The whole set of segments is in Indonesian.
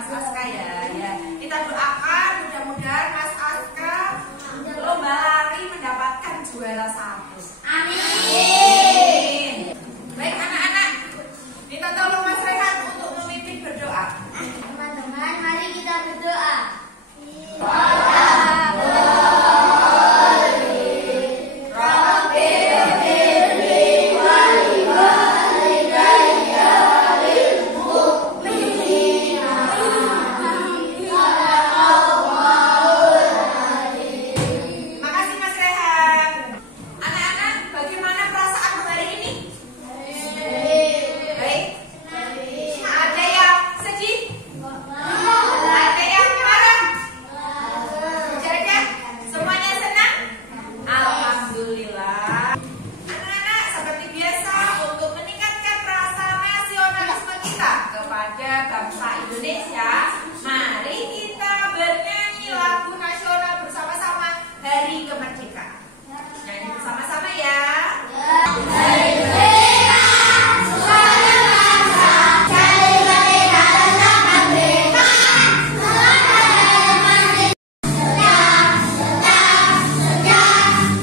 Mas Aska ya. Ya, kita doakan mudah-mudahan Mas Aska lomba lari mendapatkan juara 1. Amin. Baik anak-anak, minta tolong Mas Rehan untuk memimpin berdoa. Teman-teman, mari kita berdoa. Bangsa Indonesia, mari kita bernyanyi lagu nasional bersama-sama Hari Kemerdekaan. Nyanyi bersama-sama ya. Hari Merdeka, semuanya bangsa, cari merdeka tentang kemerdekaan. Selamat hari merdeka,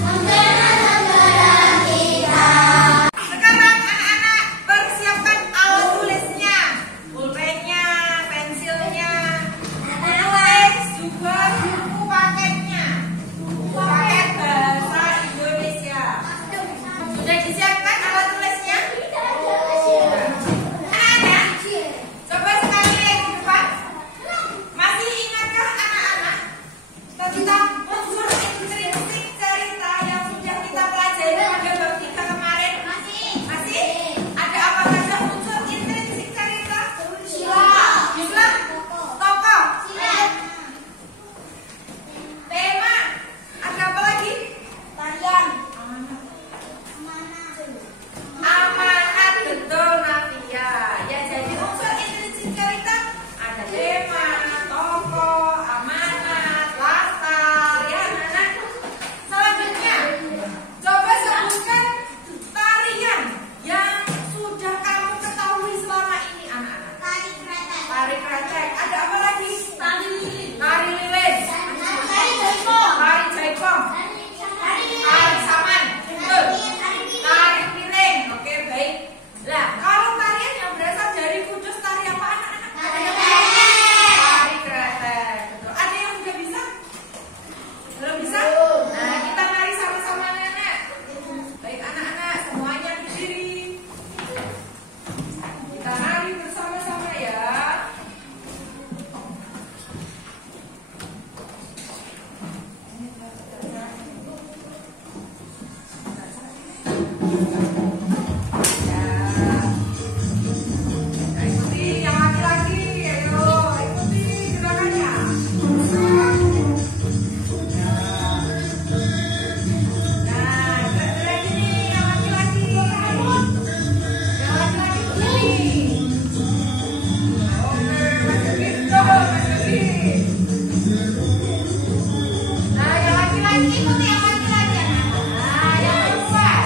membela negara kita. Sekarang anak-anak persiapkan alat tulisnya. Pulpennya, pensilnya, menulis juga buku paketnya, paket bahasa Indonesia. Sudah disiapkan alat tulisnya? Anak-anak, coba sekali lihat di depan. Masih ingatkah anak-anak tentang unsur intrinsik cerita yang sudah kita pelajari pada bab 3 kemarin? Masih? Ada apa saja unsur intrinsik cerita? Sila, tokoh, tema, ada apa lagi? Tarian, amanat, betul Navia. Ya, jadi unsur intrinsik cerita ada tema, tokoh, amanat, latar, ya anak. Selanjutnya, coba sebutkan tarian yang sudah kamu ketahui selama ini anak-anak. Tari krecek. Ada apa lagi? Tari lilin. Tari jaipong. Tari saman. Betul. Tari piring. Oke, baik. Nah, kalau tarian yang berasal dari Kudus, tari apa anak-anak? Tari kretek. Betul. Ada yang sudah bisa? Belum bisa? Nah, kita mari sama-sama nenek. Baik anak-anak, semuanya berdiri. Kita nari bersama-sama ya. Ikuti yang laki-laki, ayo ikuti gerakannya. Nah, gerak gini yang laki-laki. Yang laki-laki begini. Oke, masuk gitu, masuk. Nah, yang laki-laki ikuti yang laki-laki. Nah, yang perempuan.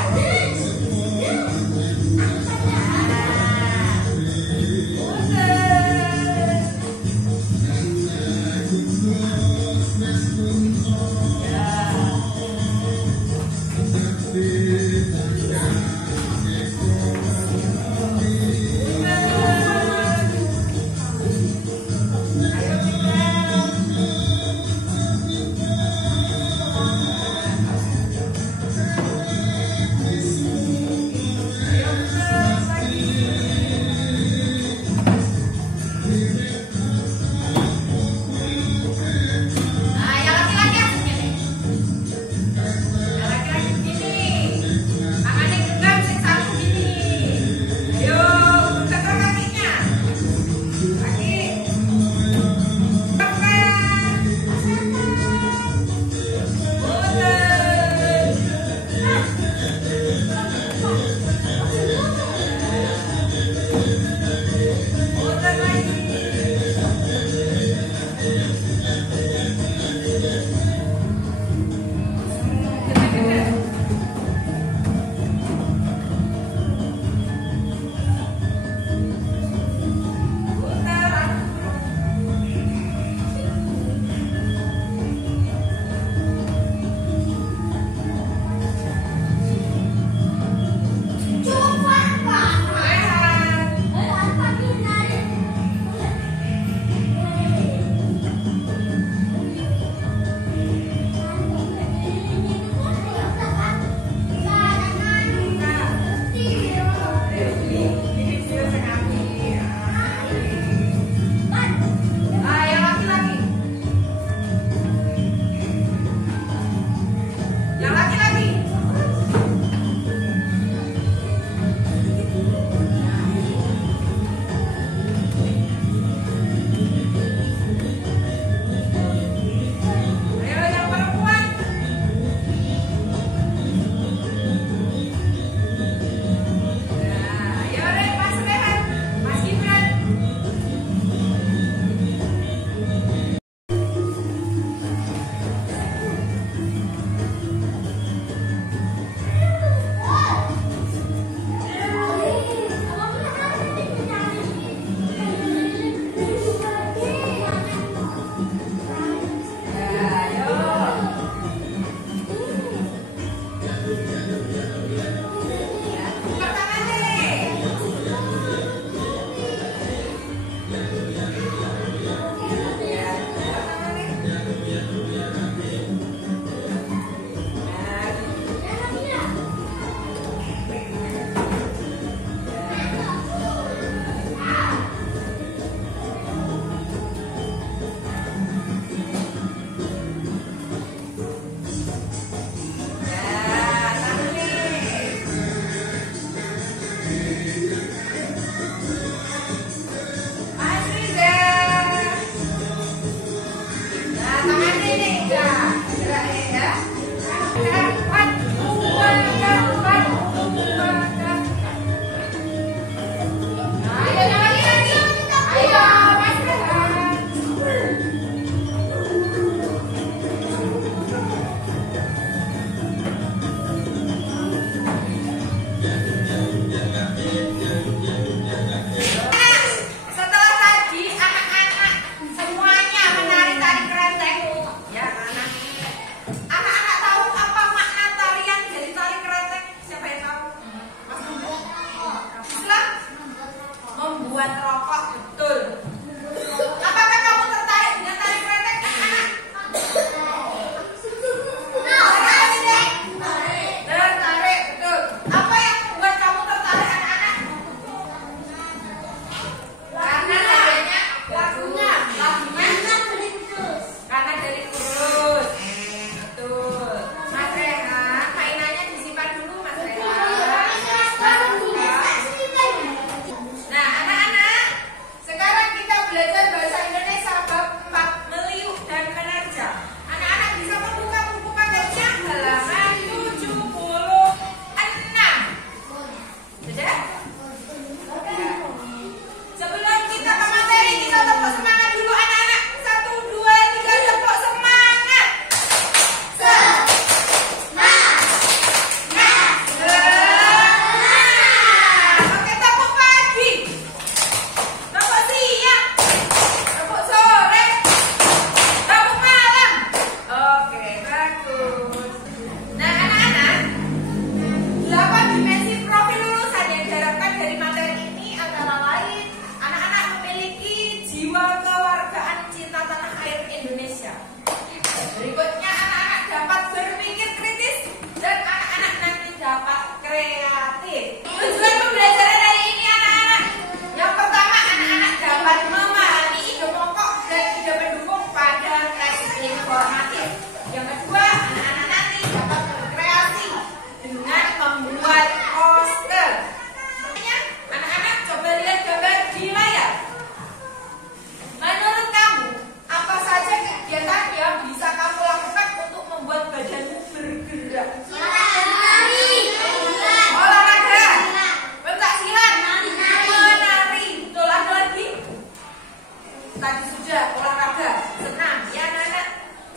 tadi sudah olahraga, senam ya anak-anak.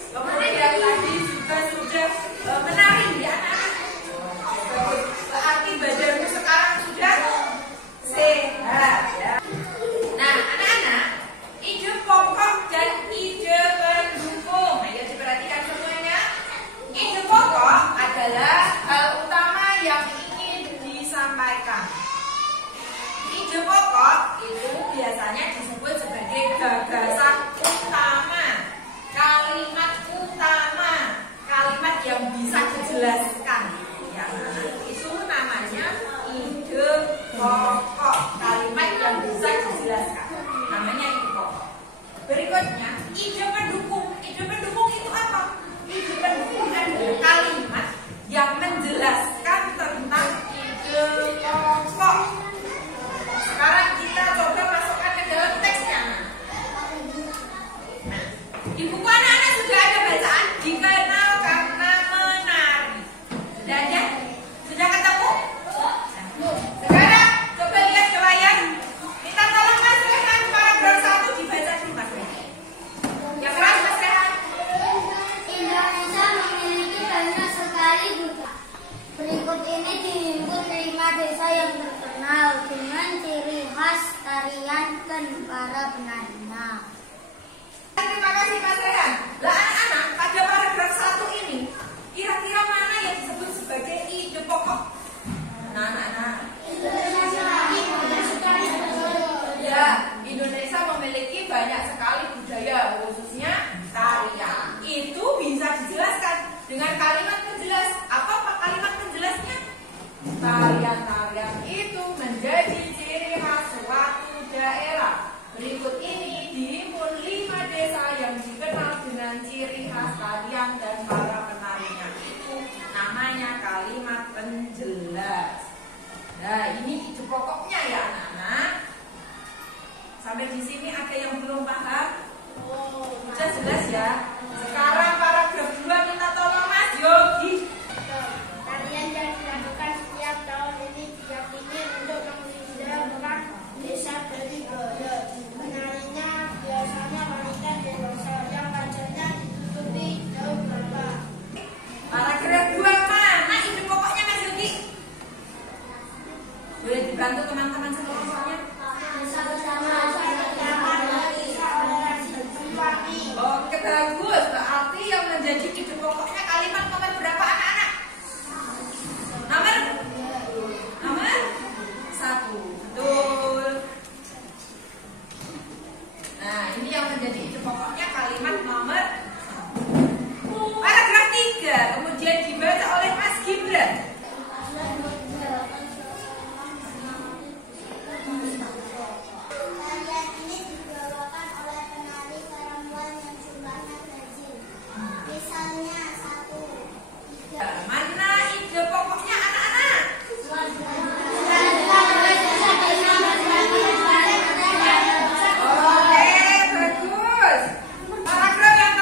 Kemudian tadi juga sudah menari ya anak-anak. Berarti badanmu sekarang sudah sehat ya. Nah anak-anak, ide pokok dan ide pendukung. Ayo diperhatikan semuanya. Ide pokok adalah hal utama yang ingin disampaikan. Ide pokok itu biasanya disebut sebagai gagasan utama, kalimat utama, kalimat yang bisa dijelaskan. Ya, itu namanya ide pokok, kalimat yang bisa dijelaskan. Namanya ide pokok. Berikutnya, ide pendukung. Ide pendukung itu apa? Ide pendukung adalah kalimat yang menjelaskan tentang ide pokok. Sekarang kita coba masukkan ke dalam teksnya. Nah, di buku anak-anak sudah ada bacaan dikenal karena menari. Sudah ada? Sudah ketemu? Nah, sekarang coba lihat ke layar. Minta tolong Mas Rehan paragraf 1 dibaca dulu Mas Rehan. Yang keras Mas Rehan. Indonesia memiliki banyak sekali budaya. Berikut ini dihimpun 5 desa yang terkenal dengan ciri khas tarian dan para penarinya. Terima kasih Mas Rehan. Lah anak-anak, pada paragraf 1 ini kira-kira mana yang disebut sebagai ide pokok? Nah, anak-anak. Ya, Indonesia memiliki banyak sekali budaya, khususnya tarian. Itu bisa dijelaskan dengan kalimat penjelas. Apa kalimat penjelasnya? Tarian-tarian itu menjadi ciri khas suatu daerah. Berikut ini dihimpun 5 desa yang dikenal dengan ciri khas tarian dan para penarinya. Itu namanya kalimat penjelas. Nah, ini ide pokoknya ya anak-anak. Sampai di sini ada yang belum paham? Sudah jelas ya? Sekarang paragraf 2 minta tolong Mas Yogi. Tarian yang dilakukan setiap tahun ini diyakini untuk menghidupkan desa dari Goyo. Penarinya biasanya wanita dewasa yang wajahnya ditutupi daun kelapa. Paragraf 2 mana ide pokoknya Mas Yogi? Boleh dibantu teman-teman semuanya? Oke bagus, berarti yang menjadi ide pokoknya kalimat nomor berapa anak-anak? Nomor 1, betul. Nah ini yang menjadi ide pokoknya kalimat nomor 1. Paragraf 3 kemudian dibaca oleh Mas Gibran. Tarian ini dibawakan oleh penari perempuan yang jumlahnya kecil. Misalnya 1, 3. Mana ide pokoknya anak-anak? Oke, bagus. Paragraf yang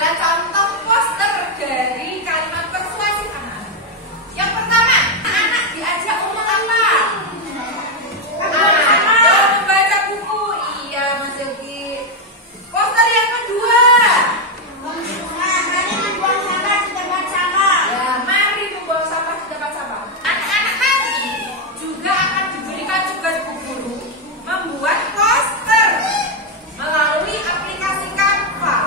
adalah contoh poster dari kalimat persuasif anak-anak. Yang pertama, anak diajak untuk apa? Membaca buku. Iya, Mas Yogi. Poster yang kedua, mari membuang sampah di tempat sampah. ya, mari membuang sampah di tempat sampah. Anak-anak nanti juga akan diberikan tugas Bu Guru membuat poster melalui aplikasi Canva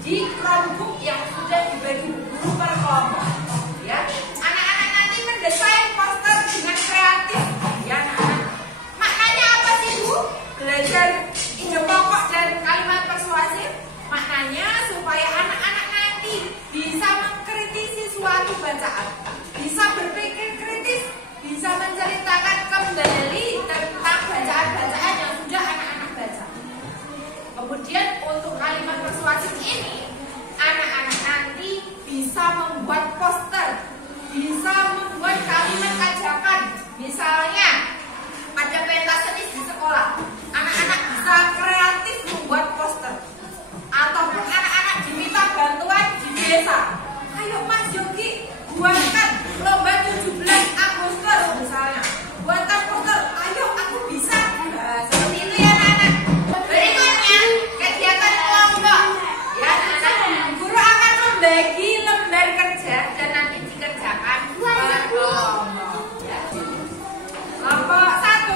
di Chromebook yang sudah dibagi Bu Guru per kelompok. Ya, anak-anak nanti mendesain poster dengan kreatif. Ya, anak-anak. Maknanya apa sih Bu? Belajar ide pokok dan kalimat persuasif. Maknanya supaya anak-anak nanti bisa mengkritisi suatu bacaan, bisa berpikir kritis, bisa menceritakan kembali tentang bacaan-bacaan yang sudah anak-anak baca. Kemudian untuk kalimat persuasif ini, anak-anak nanti bisa membuat poster, bisa membuat kalimat ajakan. Misalnya ada pentas seni di sekolah, anak-anak bisa kreatif membuat poster. Ataupun anak-anak diminta bantuan di desa, ayo Mas Yogi buatkan lomba 17 Agustus misalnya, buatkan poster, ayo aku bisa. Nah, seperti itu ya anak-anak. Berikutnya kegiatan kelompok. Ya anak-anak, guru akan membagi lembar kerja dan nanti dikerjakan per kelompok. Ya. Kelompok 1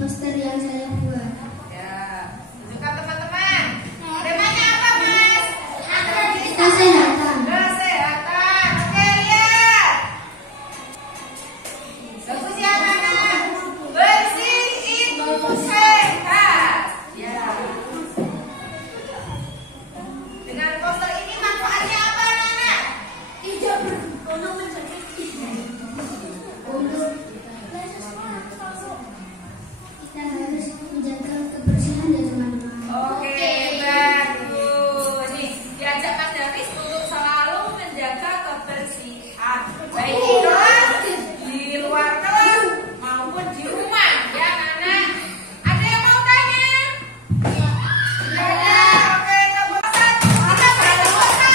poster yang saya buat. Ya, tunjukkan teman-teman. Temanya apa, Mas? Kesehatan. Kesehatan. Oke, lihat. Bagus ya, anak-anak. Bersih itu sehat. Ya. Dengan poster ini manfaatnya apa, anak-anak? Tidak berguna menjadi untuk kita harus menjaga kebersihan ya teman-teman. Oke, bagus. Nih, diajak Mas Davis untuk selalu menjaga kebersihan. Baik di kelas, di luar kelas, maupun di rumah. Ya, anak-anak. Ada yang mau tanya? Ya, oke. Nomor 1. Kita berbuat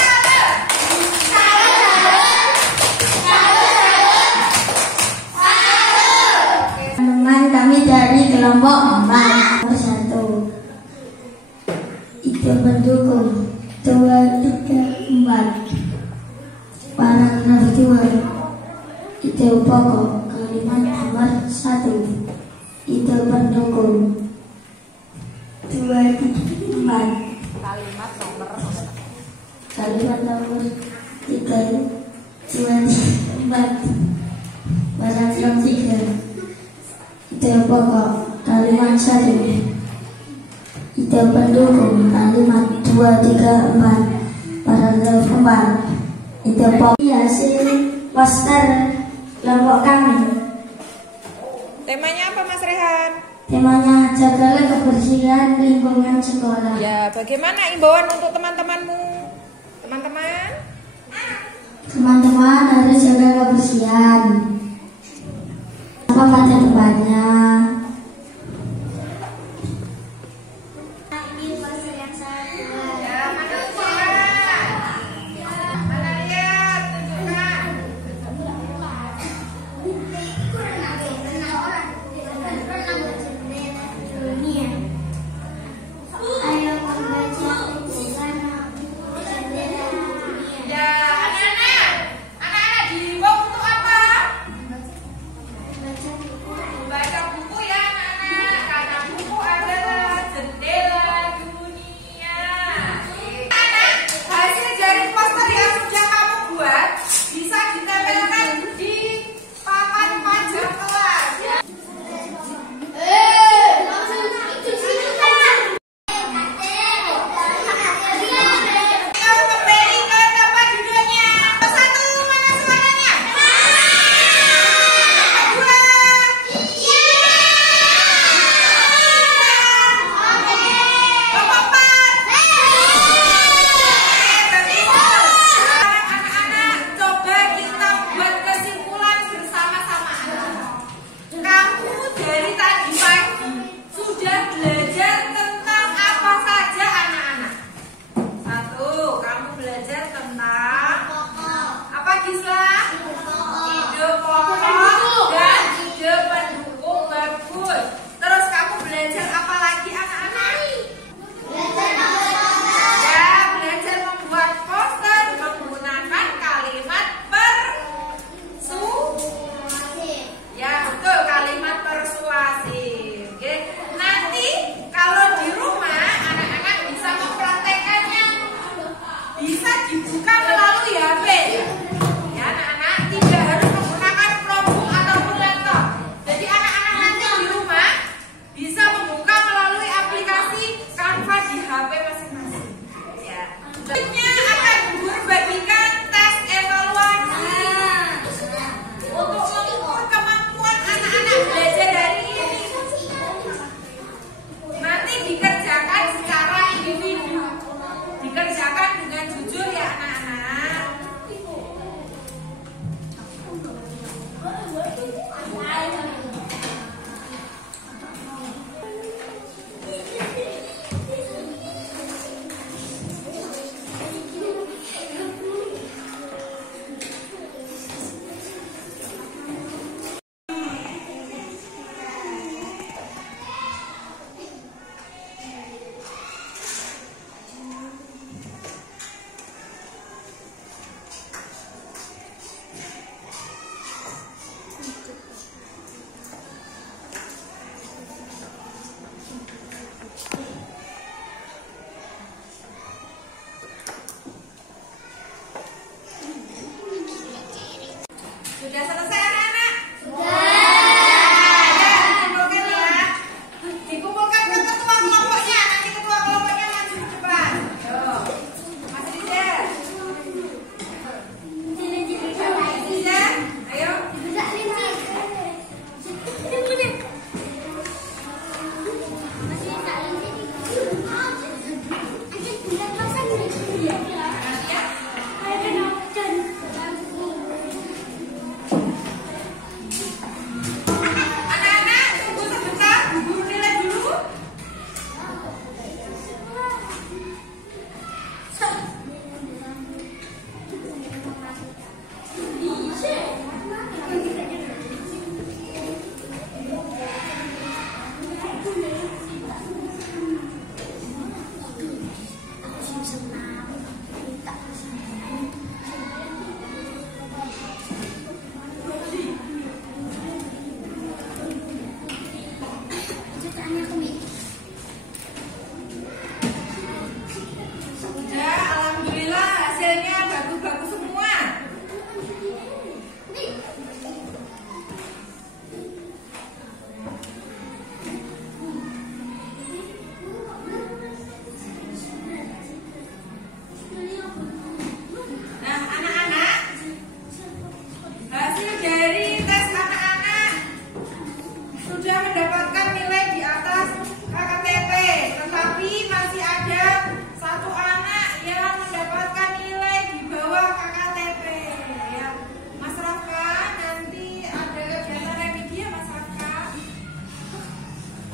Teman kami dari kelompok 4. Nomor 1 ide pendukung 2, 3, 4. Paragraf 2 ide pokok kalimat nomor 1 ide pendukung 2, 3, 4. Kalimat nomor 3 2, 4. Paragraf 3 ide pokok kalimat 1 ide pendukung kalimat 2, 3, 4. Paragraf 4 ide pokok hasil poster kelompok kami. Temanya apa, Mas Rehan? Temanya jagalah kebersihan lingkungan sekolah. Ya, bagaimana imbauan untuk teman-temanmu? Teman-teman? Teman-teman harus jaga kebersihan. Apa pada depannya? Ini poster yang saya buat. Ya, mana lihat? Mana lihat? Tunjukkan. Dunia. Ayo membaca lingkungan bendera dunia. Ya, anak-anak. Anak-anak diimbau untuk apa? Membaca buku. Membaca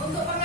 Untuk